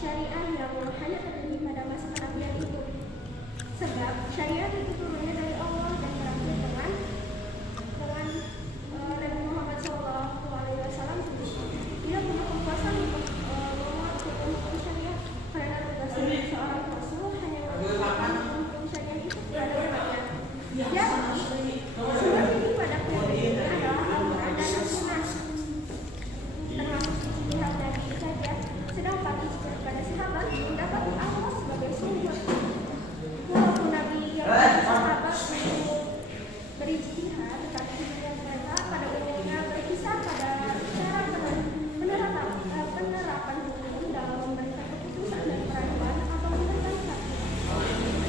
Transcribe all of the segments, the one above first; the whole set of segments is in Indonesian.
syariah yang hanya terjadi pada masa kenabian itu. Sebab syariat itu turunnya dari Allah dan berakhir dengan Nabi Muhammad SAW sendiri. Tidak punya kekuasaan untuk membuat hukum syariah karena tugasnya seorang rasul hanya mengajarkan hukum syariah itu kepada umatnya. Jadi, sumber ini pada periode ini adalah Al-Quran dan As-Sunnah, termasuk ijtihad Nabi saja, sedangkan ijtihad pada sahabat mendapati Allah sebagai sumber. Walaupun Nabi yang sahabat berijtihad, tetapi ijtihad mereka pada umumnya berkisar pada cara penerapan hukum dalam memberikan keputusan dan peraturan atau memberikan saksi.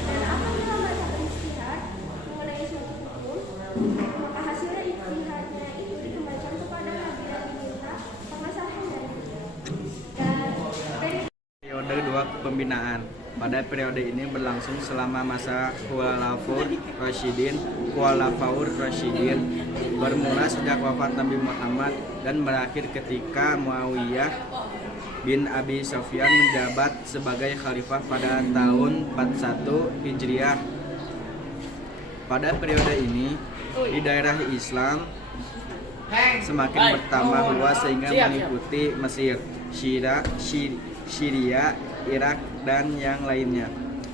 Dan apabila mereka berijtihad mengenai suatu hukum, maka hasilnya ijtihadnya itu dikembalikan kepada Nabi dan diminta pengesahan dari beliau. Dan Periode 2 Pembinaan. Pada periode ini berlangsung selama masa Khulafaur Rasyidin, bermula sejak wafat Nabi Muhammad dan berakhir ketika Muawiyah bin Abi Sufyan menjabat sebagai khalifah pada tahun 41 Hijriah. Pada periode ini, di daerah Islam semakin bertambah luas sehingga meliputi Mesir, Syria, Irak, dan yang lainnya.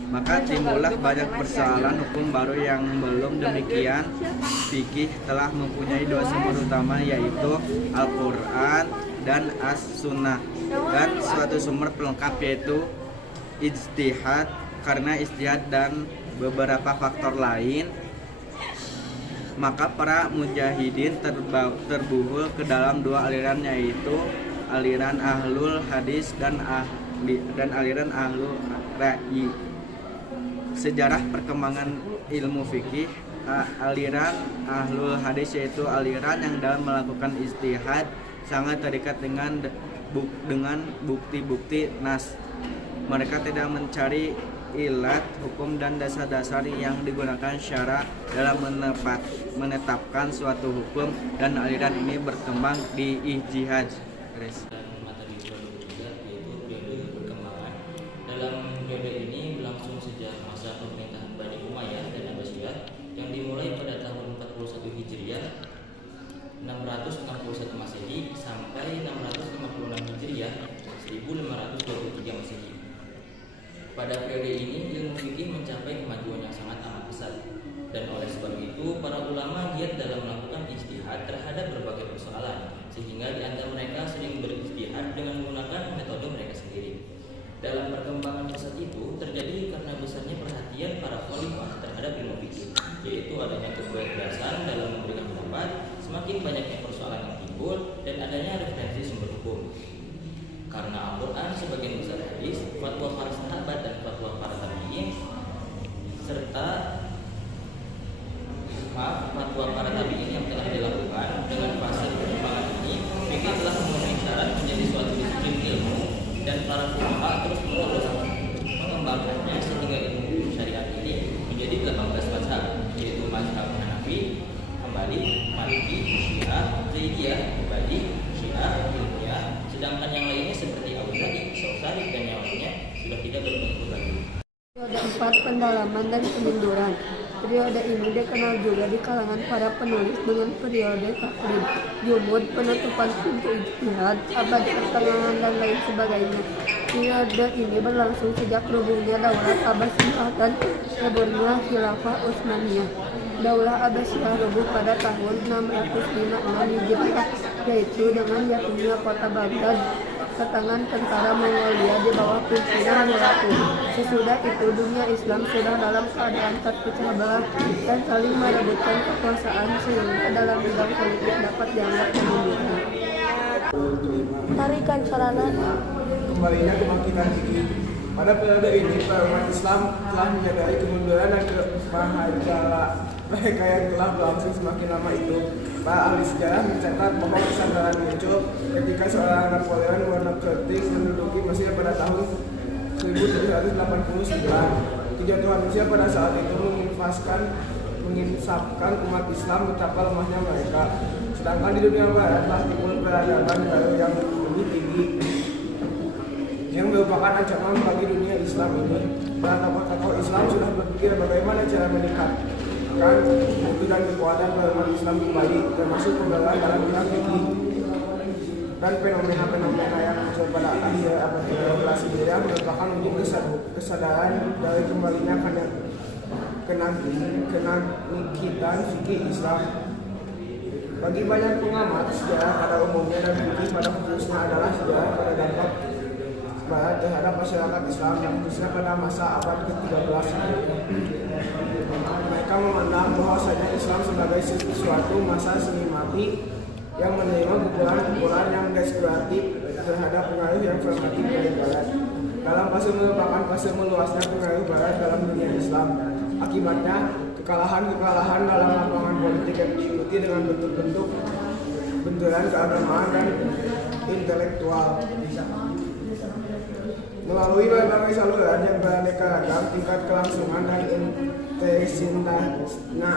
Maka timbullah banyak persoalan hukum baru yang belum demikian. Fikih telah mempunyai dua sumber utama, yaitu Al-Quran dan As-Sunnah, dan suatu sumber pelengkap yaitu ijtihad. Karena ijtihad dan beberapa faktor lain, maka para mujahidin terbuhul ke dalam dua aliran, yaitu aliran Ahlul Hadis dan aliran Ahlul Ra'yi. Sejarah perkembangan ilmu fikih, aliran Ahlul Hadis yaitu aliran yang dalam melakukan ijtihad sangat terikat dengan bukti-bukti nas. Mereka tidak mencari ilat hukum dan dasar-dasar yang digunakan syara dalam menetapkan suatu hukum, dan aliran ini berkembang di ijtihad. Materi ketiga yaitu periode perkembangan. Dalam periode ini berlangsung sejak masa pemerintahan Bani Umayyah dan Abbasiyah yang dimulai pada tahun 41 Hijriah 661 Masehi sampai 656 Hijriah 1523 Masehi. Pada periode ini ilmu fikih mencapai kemajuan yang sangat amat pesat, dan oleh sebab itu para ulama giat dalam melakukan ijtihad terhadap berbagai persoalan, sehingga di antara mereka sering berijtihad dengan menggunakan metode mereka sendiri. Dalam perkembangan pesat itu terjadi karena besarnya perhatian para khalifah terhadap ilmu fikih, yaitu adanya kebebasan dalam memberikan pendapat, semakin banyaknya persoalan yang timbul, dan adanya referensi sumber hukum. Karena Al-Quran sebagian besar hadis, fatwa para sahabat dan fatwa para tabi'in, serta fatwa para tabi'in yang telah dilakukan dengan fase perkembangan ini, fikih telah memenuhi syarat menjadi suatu disiplin ilmu, dan para fuqaha terus menerus mengembangkannya sehingga ilmu syariat ini menjadi 18 mazhab, yaitu mazhab Hanafi, Hambali, Maliki, Syiah, Zaidiyah, Ibadi, Syiah, Ilmiyah, sedangkan yang lainnya seperti Auza'i, Syafi'i, dan yang lainnya sudah tidak berbentuk lagi. Periode 4 pendalaman dan pemunduran. Periode ini dikenal juga di kalangan para penulis dengan periode takrib, jumud, penutupan pintu ijtihad, abad pertengahan, dan lain sebagainya. Periode ini berlangsung sejak rubuhnya Daulah Abbasiyah dan leburnya Khilafah Utsmaniyah. Daulah Abbasiyah rubuh pada tahun 656 Hijriah, yaitu dengan jatuhnya kota Baghdad ke tangan tentara Mongolia di bawah pimpinan Mulatu. Sesudah itu dunia Islam sudah dalam keadaan terpecah belah dan saling merebutkan kekuasaan, sehingga dalam bidang politik dapat dianggap kemunduran. Tarikan sarana kembalinya kebangkitan fikih. Pada periode ini umat Islam telah menyadari kemunduran dan kemahajalan mereka yang telah berlangsung semakin lama itu. Para ahli sejarah mencatat bahwa kesadaran muncul ketika seorang Napoleon Bonaparte menduduki Mesir pada tahun 1789. Kejatuhan Mesir pada saat itu menginsafkan umat Islam betapa lemahnya mereka. Sedangkan di dunia barat telah timbul peradaban baru yang lebih tinggi. yang merupakan ancaman bagi dunia Islam ini. Dan tokoh-tokoh Islam sudah berpikir bagaimana cara meningkatkan mutu dan kekuatan umat Islam kembali, termasuk pembelaan dalam bidang fikih dan fenomena-fenomena yang muncul pada akhir abad ke-12 Hijriah merupakan wujud kesadaran dari kembalinya kenakitan fikih Islam. Bagi banyak pengamat, sejarah pada umumnya dan fikih pada khususnya adalah sejarah pada dampak Barat terhadap masyarakat Islam yang khususnya pada masa abad ke-13. Mereka memandang bahwasanya Islam sebagai suatu masa semi mati yang menerima pukulan-pukulan yang destruktif terhadap pengaruh yang formatif dari Barat. Dalam fase merupakan fase meluasnya pengaruh Barat dalam dunia Islam. Akibatnya, kekalahan dalam lapangan politik yang diikuti dengan bentuk-bentuk benturan keagamaan dan intelektual. Melalui berbagai saluran yang beraneka ragam, tingkat kelangsungan dan intensitasnya